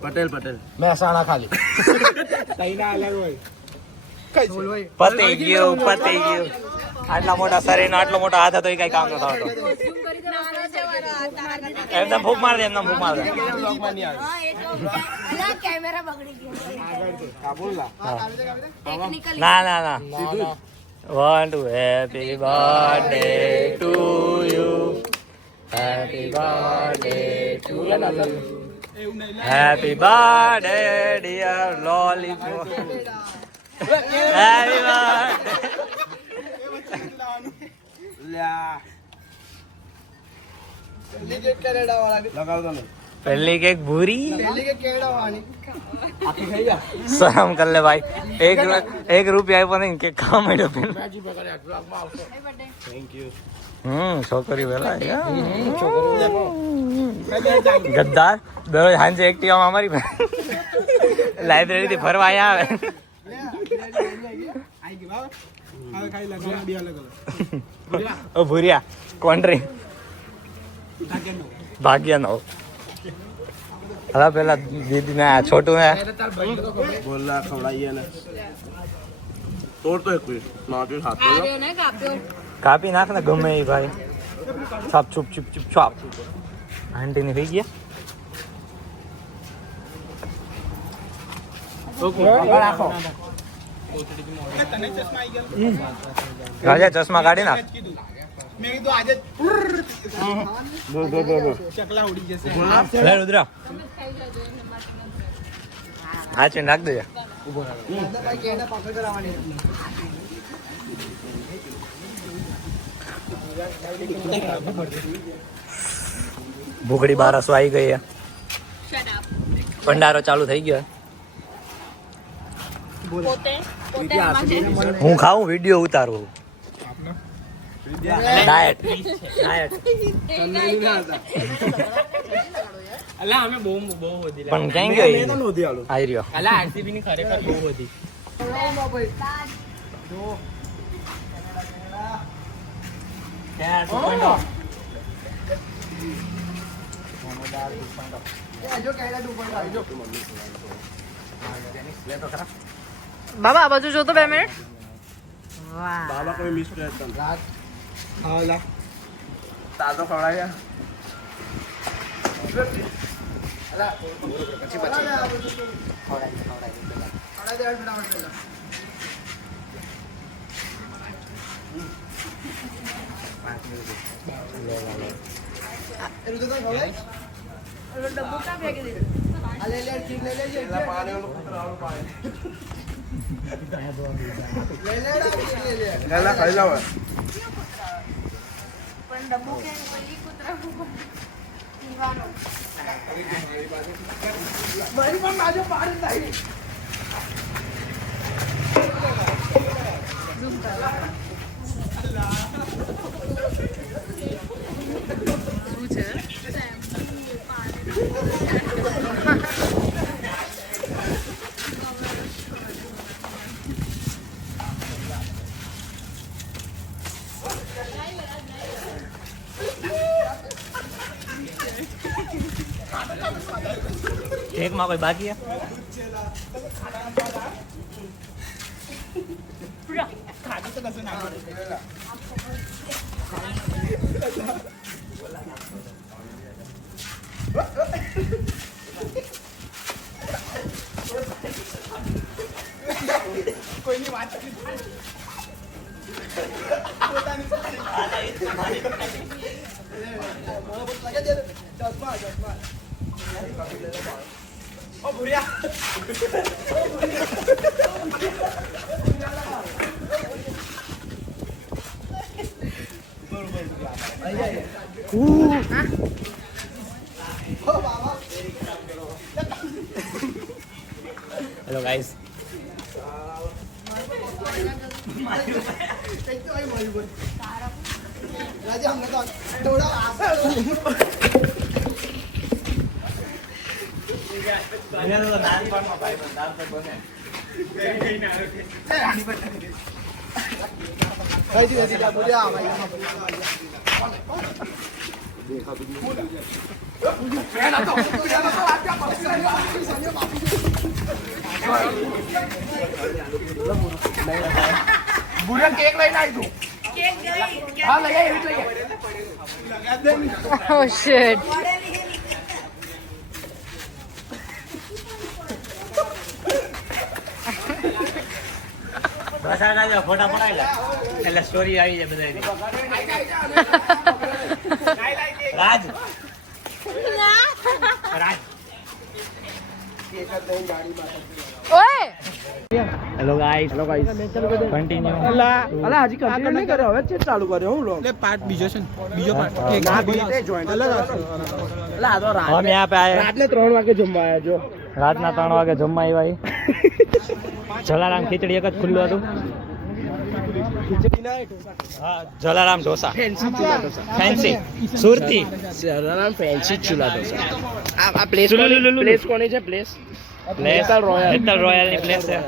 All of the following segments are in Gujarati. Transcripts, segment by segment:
પટેલ મહેસાણા ખાલી પતી ગયું આટલા મોટા શરીર આટલો મોટો હાથ હતો એ કઈ કામ ન થતો એમને ભૂખ માર દે ના 1 2 happy birthday to you happy birthday to you happy birthday dear lollipop happy birthday पहली केक भूरी शर्म कर ले भाई 1 रुपया પણ નહીં કેક ખા મળ્યો થેન્ક યુ છોકરી વેલા ગદ્દાર દરરોજ સાંજે એક્ટિવામાં અમારી લાઇબ્રેરી થી ફરવા અહીંયા આવે ભૂરિયા કોન્ટ્રી ભાગ્ય નો હલા પેલા દીદી ને છોટું ને બોલા ખવડાવીએ ને તોડ તો એક નાટ્યું હાથ કાપી નાખ ને ગમે એ ભાઈ છાપ છુપ છુપ છુપ છાપ આંટી ની થઈ ગયા રાજા ચશ્મા કાઢી નાખ મેં કીધું આજે ચકલા ઉડી જશે લે રુદ્રા હા છે નાખ દેજે ભૂખડી બારસો આવી ગઈ ભંડારો ચાલુ થઈ ગયો હું ખાઉં વિડીયો ઉતારું ડાયટ અલા અમે બહુ વધી પણ ક્યાં ગયો આવી રહ્યો અલા આરસીબી ની ખરેખર બહુ વધી બાબા આ બાજુ જોતો 2 મિનિટ બાબા કોઈ મિસ કરતા રાત હા લા તાજો ખવડાવ્યા અલા પછી ખાઈ જાવ પણ ડબ્બુ કે પેલી કૂતરા પીવાનો મારી પણ બાજુ પાડી નાખી કેક માં કોઈ બાકી કોઈની વાત ઓ ભૂરિયા હેલો ગાઈસ રાજા हमने तो थोड़ा आशा ભૂરિયા કેક લઈને આવી તું હા લઈ આવી લઈ Oh shit. ફોટા પડાયેલા એટલે સ્ટોરી આવી જાય બધાની. રાજ રાજ ઓય હેલો ગાઈસ કન્ટિન્યુ. અલા હજી કન્ટિન્યુ નહીં કર્યો, હવે ચેક ચાલુ કર્યો હું લો. પાર્ટ બીજો છે ને બીજો પાર્ટ ના બીજે જોઈન્ટ અલગ હશે. અલા આ તો રાત हम यहाँ पे आए રાતને 3 વાગે જમવા આવ્યા જો. રાતના 3 વાગે જમવા આવ્યા. જલારામ ખીચડી એક જ ખુલ્લું હતું. ખીચડી ના હા જલારામ ઢોસા ફેન્સી ચૂલા ઢોસા. ફેન્સી સુરતી જલારામ ફેન્સી ચૂલા ઢોસા. આ પ્લેસ ચુલુલુલુલુ. પ્લેસ કોની છે પ્લેસ? પ્લેસ હેતલ રોયલ ની પ્લેસ છે.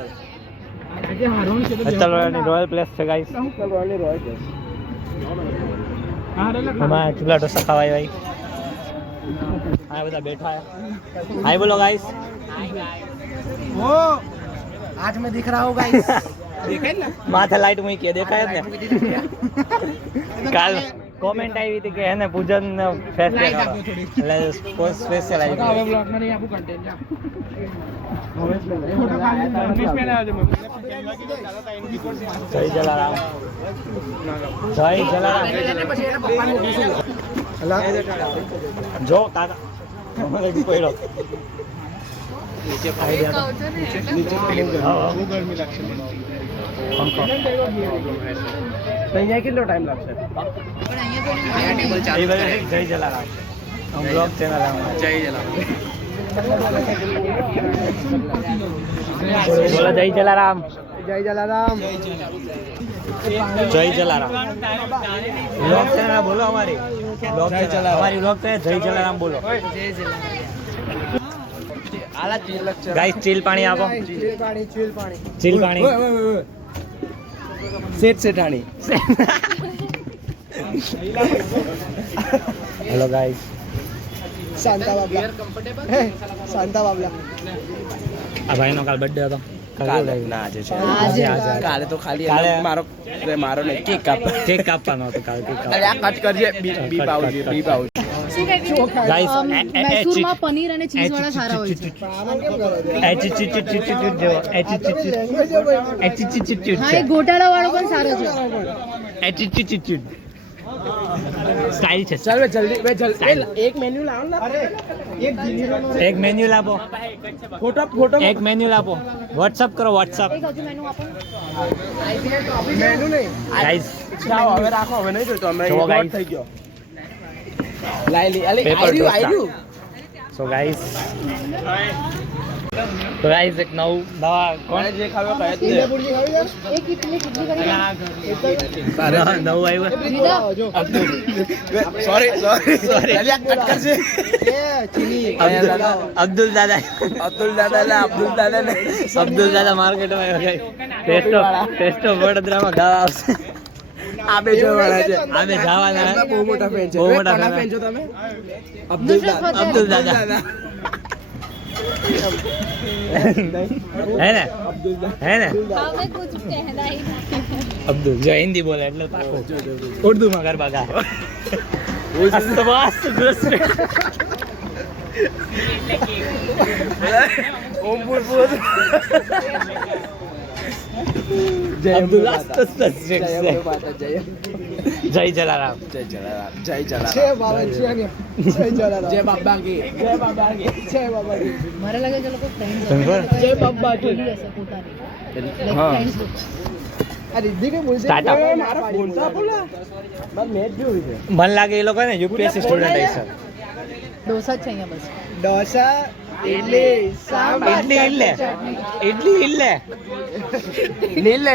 હેતલ રોયલ ની રોયલ પ્લેસ છે ગાઈસ. Royal royal place. એમાં ચૂલા ઢોસા ખાવા આવ્યા. આ બધા બેઠા હાય બોલો ગાઈસ. आज मैं दिख रहा हूँ गाइस માથે લાઈટ મૂકી દેખાય જ ને. કાલ કોમેન્ટ આવી હતી કે એને પૂજન ફેસ દેખાડો એટલે સ્પેશિયલ આવી ગયું. હવે બ્લોગ માં નહીં આપું કન્ટેન્ટ જય જલારામ જય જલારામ. જો કાકા અમારે બી પડ્યો. એ કહું છું ને એટલે અહીંયા કેટલો ટાઈમ લાગશે? પણ અહીંયા તો જય જલારામ. Blog channel Jai Jalaram. બોલો જય જલારામ. જય જલારામ. જય જલારામ. બ્લોગ ચેનલ બોલો અમારી. બ્લોગ ચેનલ અમારી બ્લોગ ચેનલ જય જલારામ બોલો. ગાઈસ ચીલ પાણી આપો. ચીલ પાણી. સેટ સેટાણી. Hello guys. शांता बाबला शांता बाबला આ ભાઈનો કાલ બર્થડે હતો. કાલે ના આજે છે. આજે. કાલે તો ખાલી કાલે મારો નહીં કેક કાપવા. કેક કાપવાનો હતો કાલે. કેક અરે આ કટ કરજે બી પાઉજી બી પાઉજી. શું કહે ગાઈસ મૈસૂરમાં પનીર અને ચીઝ વાળા સારા હોય છે. હા એ ગોટાળા વાળો પણ સારો છે. સ્ટાઇલ છે. ચાલ બે જલ્દી એક મેન્યુ લાવો ને. એક મેન્યુ લાવો. ફોટો એક મેન્યુ લાવો. વોટ્સઅપ કરો વોટ્સઅપ. એક હજુ મેનુ આપો ને. મેન્યુ નહીં. ગાઈસ જાઓ હવે રાખો, હવે નહીં જોઈતો અમે જો એક guys. થઈ ગયો. લાઈ અલે Paper આયુ સો ગાઈસ તો ગાઈસ એક નવા કોણ જે ખાવે કહે જ એક ઇડલી કેટલી કરી નવું આવ્યું. સોરી અલે કટ કરજે. અબ્દુલ દાદા અબ્દુલ દાદા માર્કેટમાં આવ્યા. ટેસ્ટો વડોદરામાં ગાવા આવશે. આ બે જોવાના છે. આ બે જવાના બહુ મોટા ફેન છે. બહુ મોટા કોના fan. ફેન છો તમે? અબ્દુલ દાદા હે ને હે ને हमें कुछ कहना ही नहीं. અબ્દુલ જો હિન્દી બોલે એટલે પાકો ઉર્દુમાં ગરબા ગાય. ઓમપુર અબ્દુલ જય જલારામ. જય જલારામ. जय बाबा जय जलाराम જય બાબા કી. जय बाबा की મારે લાગે છે લોકો ફ્રેન્ડ્સ સમજો? जय बाबा की હશે પોતાની. હા. ફ્રેન્ડ્સ આ रिद्धि के बोलते Startup. મારા ફોન તો આપો લા. બસ મેચ જોવી છે. મન લાગે એ લોકો ને યુપીએસસી સ્ટુડન્ટ હશે. ડોસા જ છે અહીંયા બસ. डोसा इडली सांभर ઇડલી ઇડલે ઇડલી ઇડલે નીલે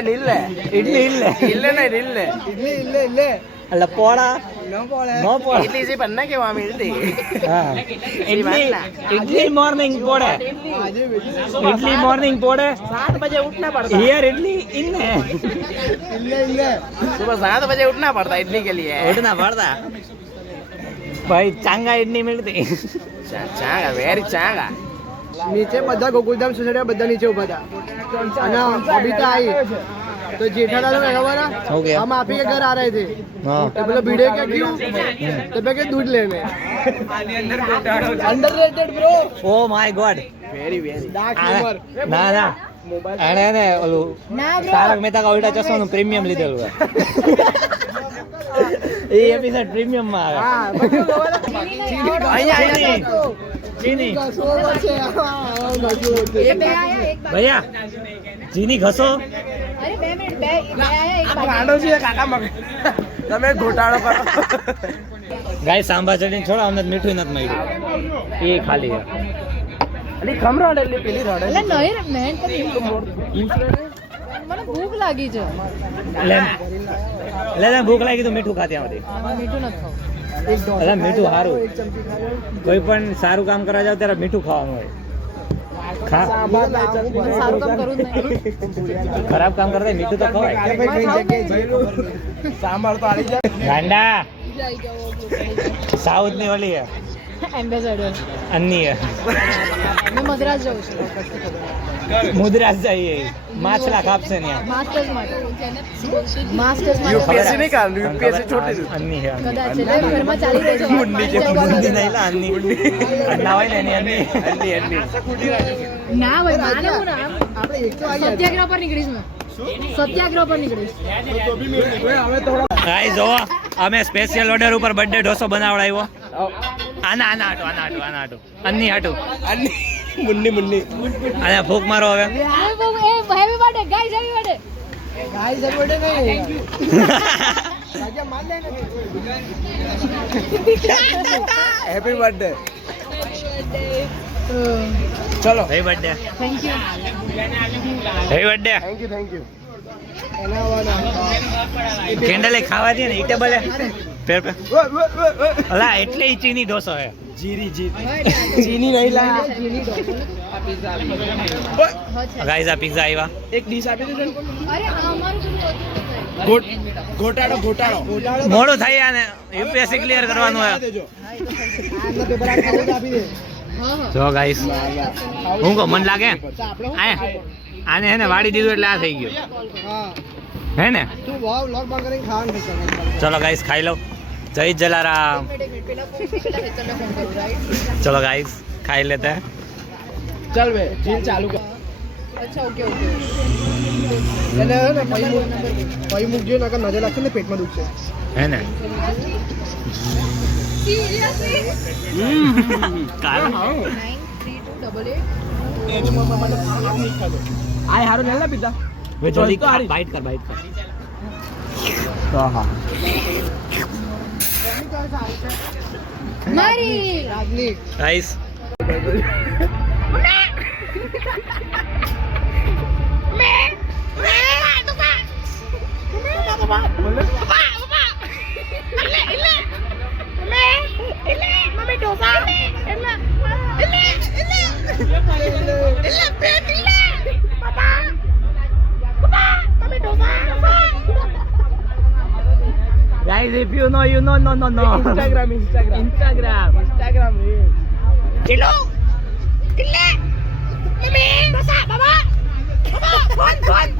ઇડલી ઇડલે નીલે નહીં નીલે. इडली इडली इडली એટલે પોળા નો પોળા એટલી જે બનના કેવા મિલતી હા ઇડલી મોર્નિંગ પોડે ઇડલી મોર્નિંગ પોડે 7 बजे उठना पड़ता हियर इडली इनने सुबह 7 बजे उठना पड़ता इडली के लिए उठना पड़ता भाई चांगा इडली मिलती चांगा वेरी चांगा નીચે બધા ગોકુલધામ સોસાયટી બધા નીચે ઉભા હતા અને બબીતા आई तो जेठालाल को खबर हो गया। हम आप ही के घर आ रहे थे हाँ तो बोले भिड़े क्या क्यों तो मैं दूध लेने underrated bro oh my God very very dark humour ના ના એણે ને ઓલું તારક મહેતા કા ઉલ્ટા ચશ્મા નું પ્રીમિયમ લીધેલું એ એપિસોડ પ્રીમિયમ માં આવે અહીંયા ચીની ભૈયા ચીની ઘસો અરે 2 મિનિટ બે આયા એક ગાંડો છે કાકા મગ તમે ઘોટાળો કરો ગાય સાંભા ચડીને છોડો અમને તો મીઠું નથી મળ્યું એ ખાલી છે અલી ખમ રડેલી પેલી રડે એટલે નહીં મેન મને ભૂખ લાગી છે એટલે ભૂખ લાગી તો મીઠું ખાતી આમાંથી આમાં મીઠું નથી ખાવું એટલે મીઠું સારું કોઈ પણ સારું કામ કરવા જાવ ત્યારે મીઠું ખાવાનું હોય સારું કામ કરવું જ નહીં ખરાબ કામ કરતા મીઠું તો ખવાય સાંભળ તો આલી જાય ગાંડા સાઉથ ની ઓલી હે એમ્બેસેડર અન્ની હે મેં મદ્રાસ જાઉં છું મુદ્રાસ જઈએ માછલા કાપશે ને માસ્ટર્સ માટે માસ્ટર્સ માટે યુપીએસસી નહીં કામ યુપીએસસી છોટી દીધું અન્ની હે કદાચ એટલે ઘરમાં ચાલી જાય છે મુંડી નહીં લા અન્ની અંડા હોય ને એની અન્ની ના ભાઈ માને હું ના આપણે સત્યાગ્રહ પર નીકળીશ મેં સત્યાગ્રહ પર નીકળીશ ગાઈસ જો અમે સ્પેશિયલ ઓર્ડર ઉપર બર્થડે ઢોસો બનાવડાવ્યો આના હાટુ અન્ની હાટુ મુન્ની અને ફૂક મારો હવે happy birthday guys happy birthday guys birthday નહીં રાજા માન લે ને હેપી બર્થડે ચલો happy birthday thank you happy birthday thank you candle ખાવા દે ને ઈ ટેબલ પેર પે અલા એટલે ઈ ચીની ઢોસો હે ચીની નહીં લા ગાઈસ આ પિઝા આવ્યા એક ડીશ આપી દેજો ને અરે અમારું શું ઘોટાળો મોડું થાય આને યુપીએસસી ક્લિયર કરવાનું હે દેજો આના પેપર આપી દે હા જો ગાઈસ હું કો મન લાગે આને હે ને વાડી દીધું એટલે આ થઈ ગયું હા હે ને તું વાવ લોક બંધ કરીને ખાવાનું થશે ચલો ગાઈસ ખાઈ લો જય જલારામ ચલો ગાઈસ ખાઈ લેते हैं ચાલ બે જીલ ચાલુ કર અચ્છા ઓકે ઓકે એને હે ને પઈ મૂકજો નકર નજર લાગશે ને પેટમાં દુખશે હે ને સિરિયસલી કાલ 9328 આ હારો ને લા પીતા વે જલ્દી બાઈટ કર તો હા મારી રાજની guys Guys, if you know, you know, no. Instagram Hello. Mami. Dosa, baba. Phone.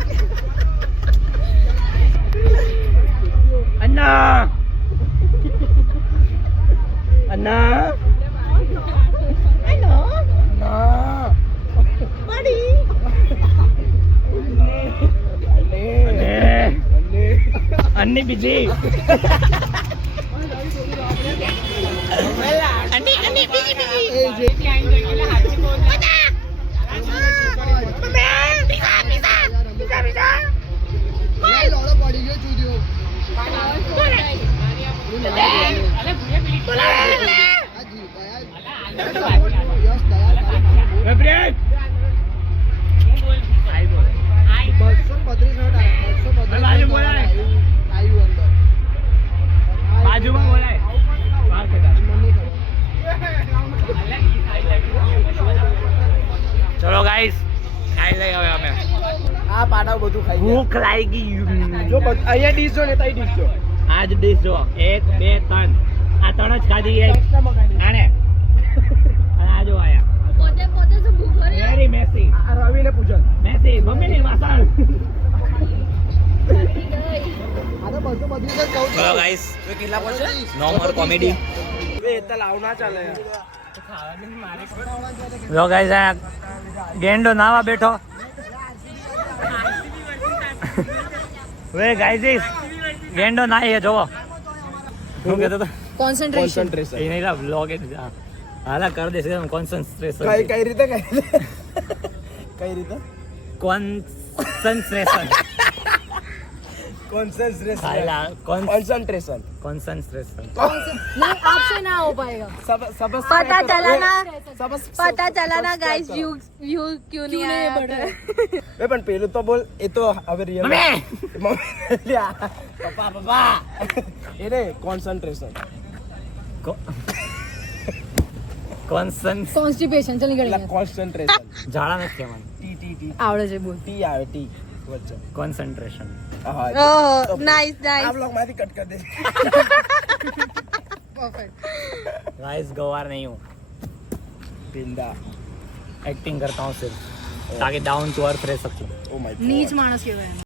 Anna. Anna. Buddy. Anni busy. Anni busy. ભૂખ લાગી જો અહીંયા ડીશ જો ને તઈ ડીશ જો આજ ડીશ જો 1 2 3 આ ત્રણ જ ખાધી એક આને અને આ જો આયા પોતે શું ભૂખો રે વેરી મેસી આ રવિને પૂજન મેસી મમ્મી ની વાસણ બોલો ગાઈસ કેટલા પડશે નો મોર કોમેડી એ તો લાવના ચાલે જો ગાઈસ આ ગેંડો નાવા બેઠો વે ગાઈસ ગેંડો નાઈ હે જોવો શું કહેતો તો કોન્સન્ટ્રેશન કોન્સન્ટ્રેશન એ નહીં વ્લોગ હાલા કર દેશે કોન્સન્ટ્રેશન કઈ રીતે કઈ રીતે કોન્સન્ટ્રેશન કોન્સન્ટ્રેશન હાલા કોન્સન્ट्रेशन કોન્સન્ટ્रेशन नहीं आपसे ना हो पाएगा सब सब पता चला ना सब पता चला ना गाइस व्यू व्यू क्यों नहीं आया बढ़ रहा है એ પણ પેલું તો બોલ એ તો હવે રિયલ પપ્પા પપ્પા એને કોન્સન્ટ્રેશન कॉन्स्टिपेशन चल निकल गया કોન્સન્ટ્રેશન ઝાડા નથી કહેવાનું ટી ટી ટી आवड़े से बोल ટી આવે ટી વચ્ચે કોન્સન્ટ્રેશન હા ओह नाइस આ नाइस બ્લોગ માંથી કટ कर दे परफेक्ट गाइस गवार नहीं हूँ बिंदा एक्टिंग करता हूँ सिर्फ ताकि डाउन टू अर्थ रह सकूँ ओ माय नीच मानस के